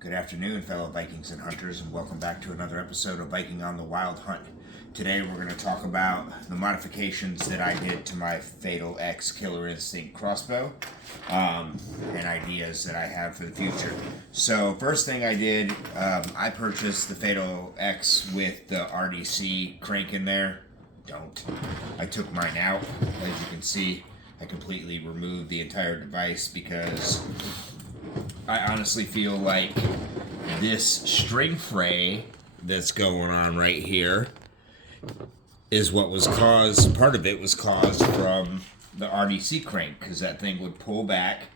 Good afternoon, fellow Vikings and hunters, and welcome back to another episode of Viking on the Wild Hunt. Today we're going to talk about the modifications that I did to my Fatal X Killer Instinct crossbow and ideas that I have for the future. So first thing I did, I purchased the Fatal X with the RDC crank in there. I took mine out. As you can see, I completely removed the entire device because I honestly feel like this string fray that's going on right here is what was caused, part of it was caused from the RDC crank, because that thing would pull back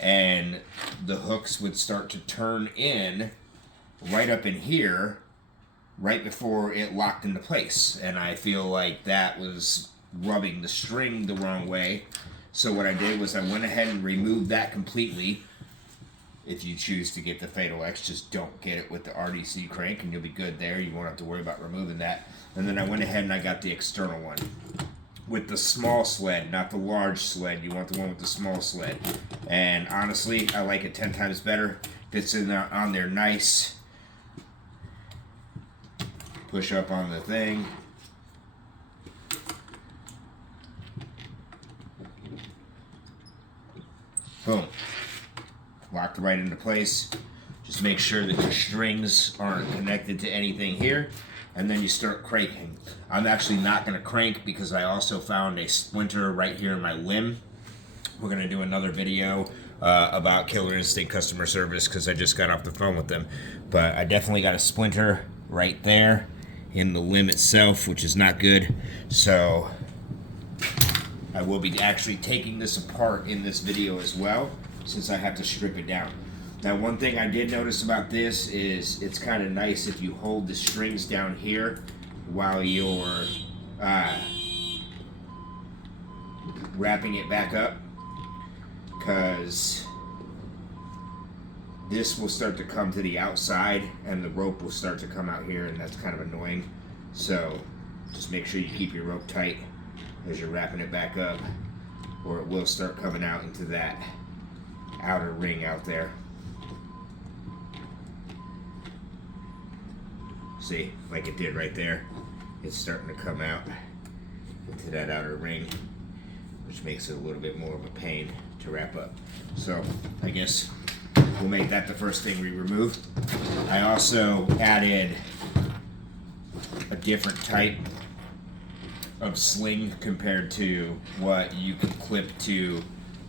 and the hooks would start to turn in right up in here right before it locked into place. And I feel like that was rubbing the string the wrong way. So what I did was I went ahead and removed that completely. If you choose to get the Fatal X, just don't get it with the RDC crank and you'll be good there. You won't have to worry about removing that. And then I went ahead and I got the external one with the small sled, not the large sled. You want the one with the small sled. And honestly, I like it 10 times better. Fits in there on there nice. Push up on the thing. Boom. Locked right into place. Just make sure that your strings aren't connected to anything here, and then you start cranking. I'm actually not going to crank because I also found a splinter right here in my limb. We're going to do another video about Killer Instinct customer service because I just got off the phone with them. But I definitely got a splinter right there in the limb itself, which is not good. So I will be actually taking this apart in this video as well, since I have to strip it down. Now, one thing I did notice about this is it's kind of nice if you hold the strings down here while you're wrapping it back up, because this will start to come to the outside and the rope will start to come out here, and that's kind of annoying. So just make sure you keep your rope tight as you're wrapping it back up, or it will start coming out into that outer ring out there. See, like it did right there. It's starting to come out into that outer ring, which makes it a little bit more of a pain to wrap up. So I guess we'll make that the first thing we remove. I also added a different type of sling compared to what you can clip to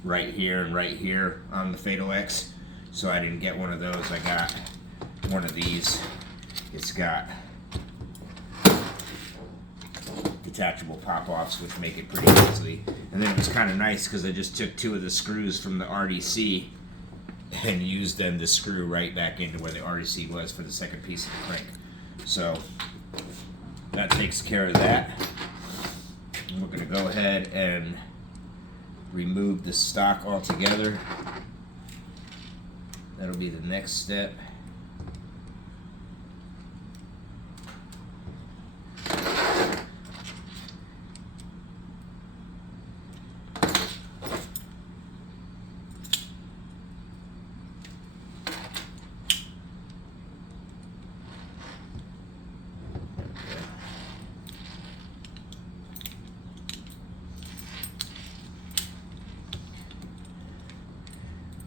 right here and right here on the Fatal X. So I didn't get one of those. I got one of these. It's got detachable pop-offs, which make it pretty easily. And then it was kind of nice because I just took two of the screws from the RDC and used them to screw right back into where the RDC was for the second piece of the crank. So that takes care of that. And we're going to go ahead and remove the stock altogether. That'll be the next step.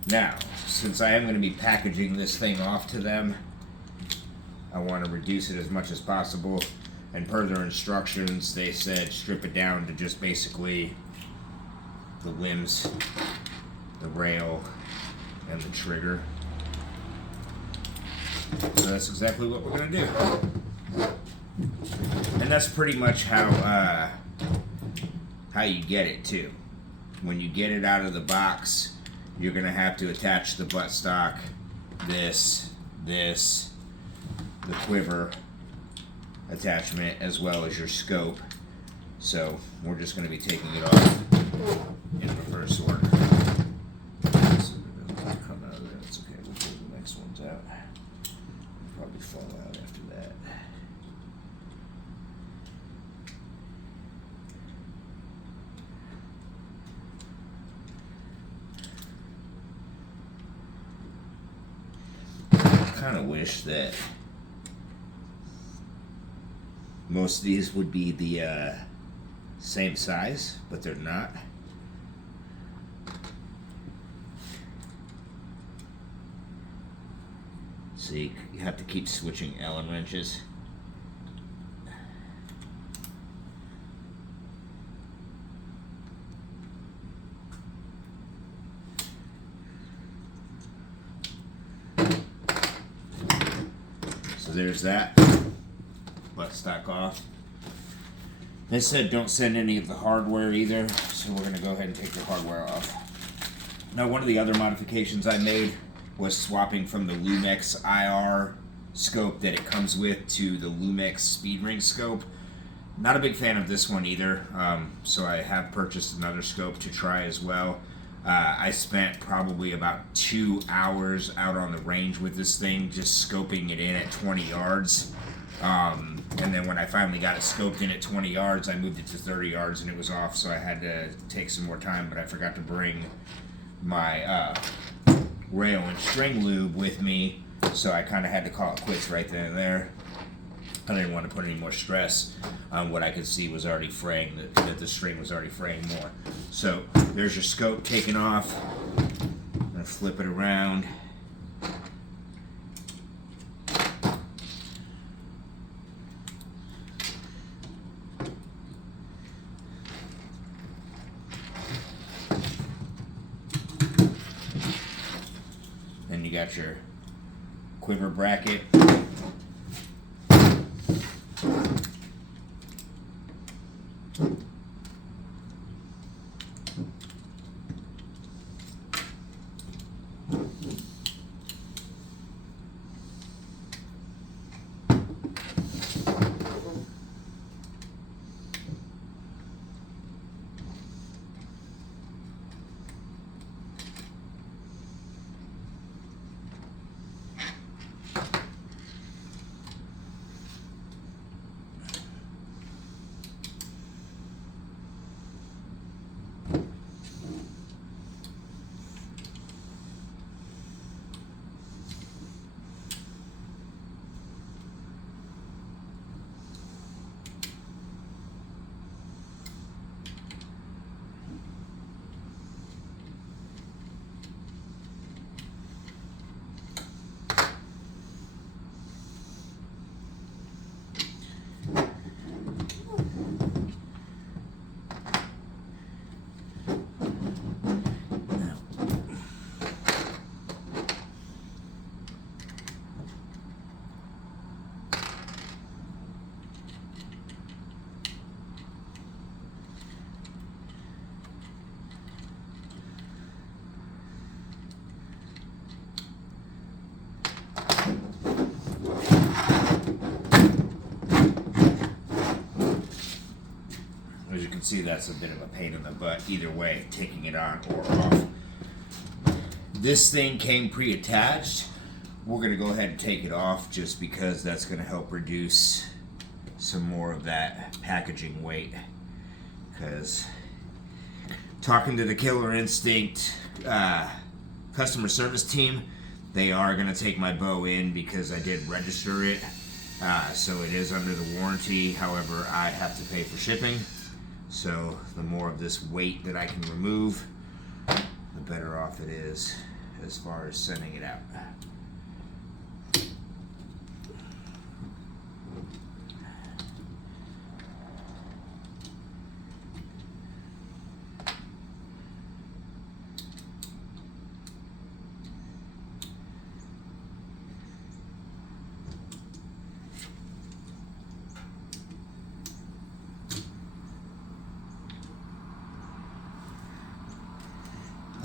Now, since I am going to be packaging this thing off to them, I want to reduce it as much as possible. And per their instructions, they said strip it down to just basically the limbs, the rail, and the trigger. So that's exactly what we're going to do. And that's pretty much how you get it too. When you get it out of the box, you're going to have to attach the buttstock, this, the quiver attachment, as well as your scope. So we're just going to be taking it off in reverse order. So it doesn't come out of there. It's okay. We'll pull the next ones out. It'll probably fall out after that. kind of wish that most of these would be the same size, but they're not. So you have to keep switching Allen wrenches. So there's that. Buttstock off. They said don't send any of the hardware either, so we're going to go ahead and take the hardware off. Now, one of the other modifications I made was swapping from the Lumex IR scope that it comes with to the Lumex Speed Ring scope. Not a big fan of this one either, so I have purchased another scope to try as well. I spent probably about 2 hours out on the range with this thing, just scoping it in at 20 yards. And then when I finally got it scoped in at 20 yards, I moved it to 30 yards and it was off, so I had to take some more time, but I forgot to bring my rail and string lube with me, so I kind of had to call it quits right then and there. I didn't want to put any more stress on what I could see was already fraying, that the string was already fraying more. So there's your scope taken off. I'm going to flip it around. Then you got your quiver bracket. As you can see, that's a bit of a pain in the butt either way, taking it on or off. This thing came pre-attached. We're going to go ahead and take it off just because that's going to help reduce some more of that packaging weight. Because talking to the Killer Instinct customer service team, they are going to take my bow in because I did register it. So it is under the warranty. However, I have to pay for shipping. So the more of this weight that I can remove, the better off it is as far as sending it out.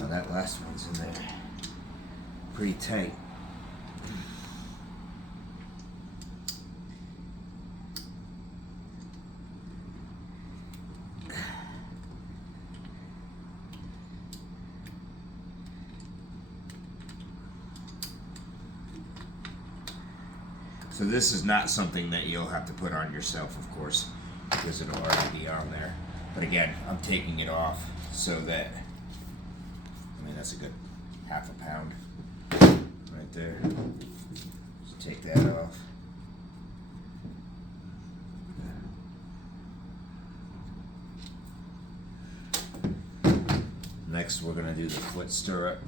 That last one's in there pretty tight. So this is not something that you'll have to put on yourself, of course, because it'll already be on there. But again, I'm taking it off so that, I mean, that's a good half a pound right there. take that off. Next, we're going to do the foot stirrup.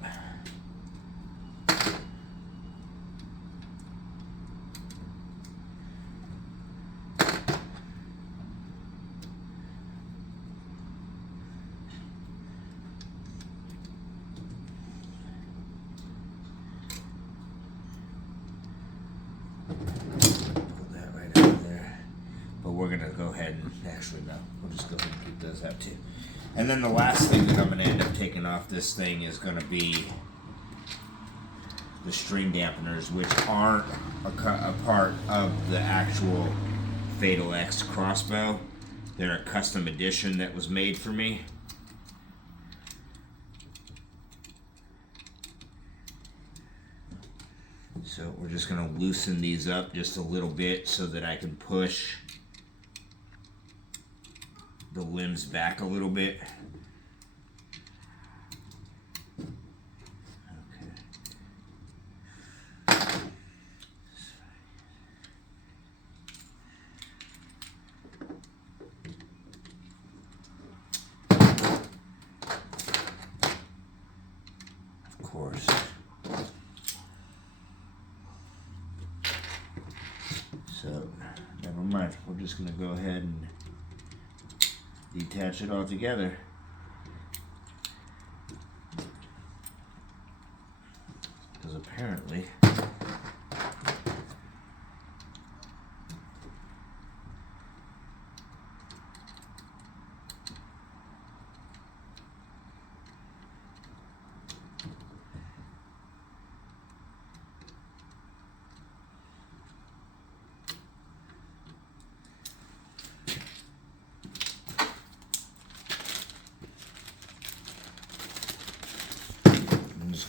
Put that right out there. But we're going to go ahead and, actually no, we'll just go ahead and keep those out too. And then the last thing that I'm going to end up taking off this thing is going to be the string dampeners, which aren't a part of the actual Fatal X crossbow. They're a custom edition that was made for me. So we're just going to loosen these up just a little bit so that I can push the limbs back a little bit. Of course. So, never mind. We're just going to go ahead and detach it all together. Because apparently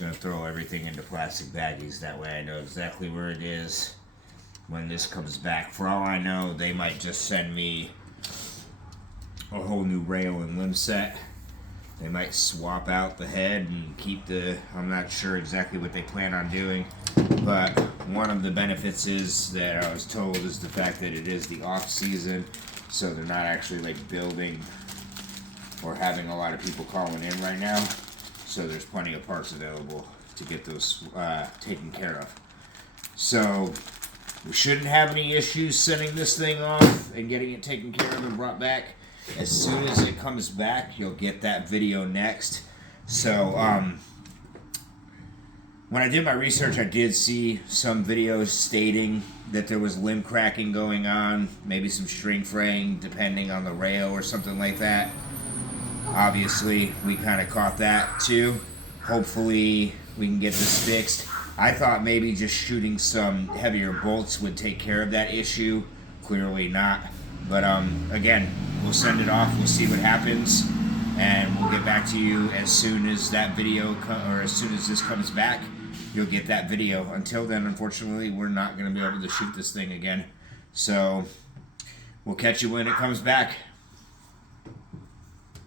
going to throw everything into plastic baggies. That way I know exactly where it is when this comes back. For all I know, they might just send me a whole new rail and limb set. They might swap out the head and keep the, I'm not sure exactly what they plan on doing, but one of the benefits is that I was told is the fact that it is the off season, so they're not actually like building or having a lot of people calling in right now. So there's plenty of parts available to get those taken care of. So we shouldn't have any issues sending this thing off and getting it taken care of and brought back. As soon as it comes back, you'll get that video next. So when I did my research, I did see some videos stating that there was limb cracking going on, maybe some string fraying depending on the rail or something like that. Obviously, we kind of caught that too. Hopefully, we can get this fixed. I thought maybe just shooting some heavier bolts would take care of that issue. Clearly not. But again, we'll send it off. We'll see what happens, and we'll get back to you as soon as that video, or as soon as this comes back. You'll get that video. Until then, unfortunately, we're not going to be able to shoot this thing again. So we'll catch you when it comes back.